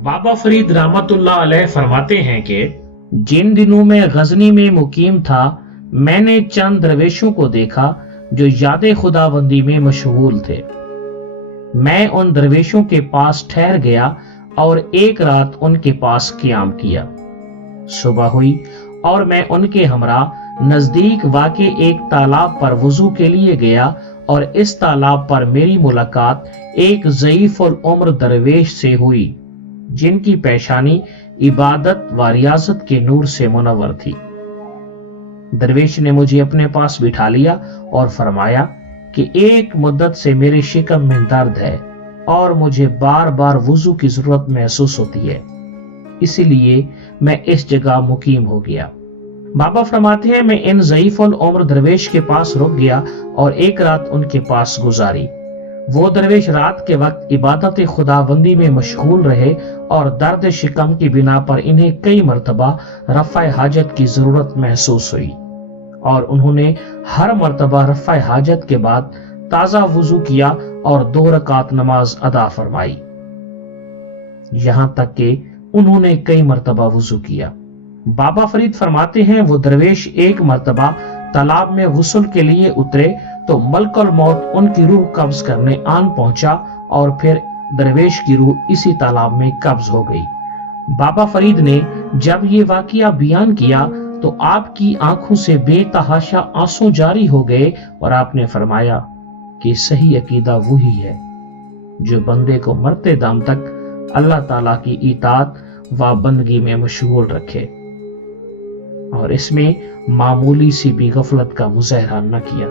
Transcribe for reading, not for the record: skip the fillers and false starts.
बाबा फरीद रहमतुल्लाह अलैह फरमाते हैं कि जिन दिनों में गजनी में मुकीम था, मैंने चंद दरवेशों को देखा जो याद खुदाबंदी में मशगूल थे। मैं उन दरवेशों के पास ठहर गया और एक रात उनके पास क़याम किया। सुबह हुई और मैं उनके हमरा नजदीक वाक़े एक तालाब पर वुजू के लिए गया और इस तालाब पर मेरी मुलाकात एक ज़ईफ़ुल उम्र दरवेश से हुई जिनकी पेशानी इबादत व रियाजत के नूर से मुनव्वर थी। दरवेश ने मुझे अपने पास बिठा लिया और फरमाया कि एक मुद्दत से मेरे शिकम में दर्द है और मुझे बार बार वुजू की जरूरत महसूस होती है, इसीलिए मैं इस जगह मुकीम हो गया। बाबा फरमाते हैं, मैं इन ज़ईफ़ुल उम्र दरवेश के पास रुक गया और एक रात उनके पास गुजारी। वो दरवेश रात के वक्त इबादत खुदाबंदी में मशगूल रहे और दर्द शिकम की बिना पर इन्हें कई मरतबा रफ़ा हाजत की जरूरत महसूस हुई और उन्होंने हर मरतबा रफ़ा हाजत के बाद ताज़ा वुजू किया और 2 रकात नमाज अदा फरमाई। यहां तक कि उन्होंने कई मरतबा वुजू किया। बाबा फरीद फरमाते हैं, वो दरवेश एक मरतबा तालाब में गुस्ल के लिए उतरे तो मलकुल मौत उनकी रूह कब्ज करने आन पहुंचा और फिर दरवेश की रूह इसी तालाब में कब्ज हो गई। बाबा फरीद ने जब ये वाकया बयान किया तो आपकी आंखों से बेतहाशा आंसू जारी हो गए और आपने फरमाया कि सही अकीदा वही है जो बंदे को मरते दम तक अल्लाह ताला की इताअत व बंदगी में मशगूल रखे और इसमें मामूली सी भी गफलत का मुजाहरा न किया।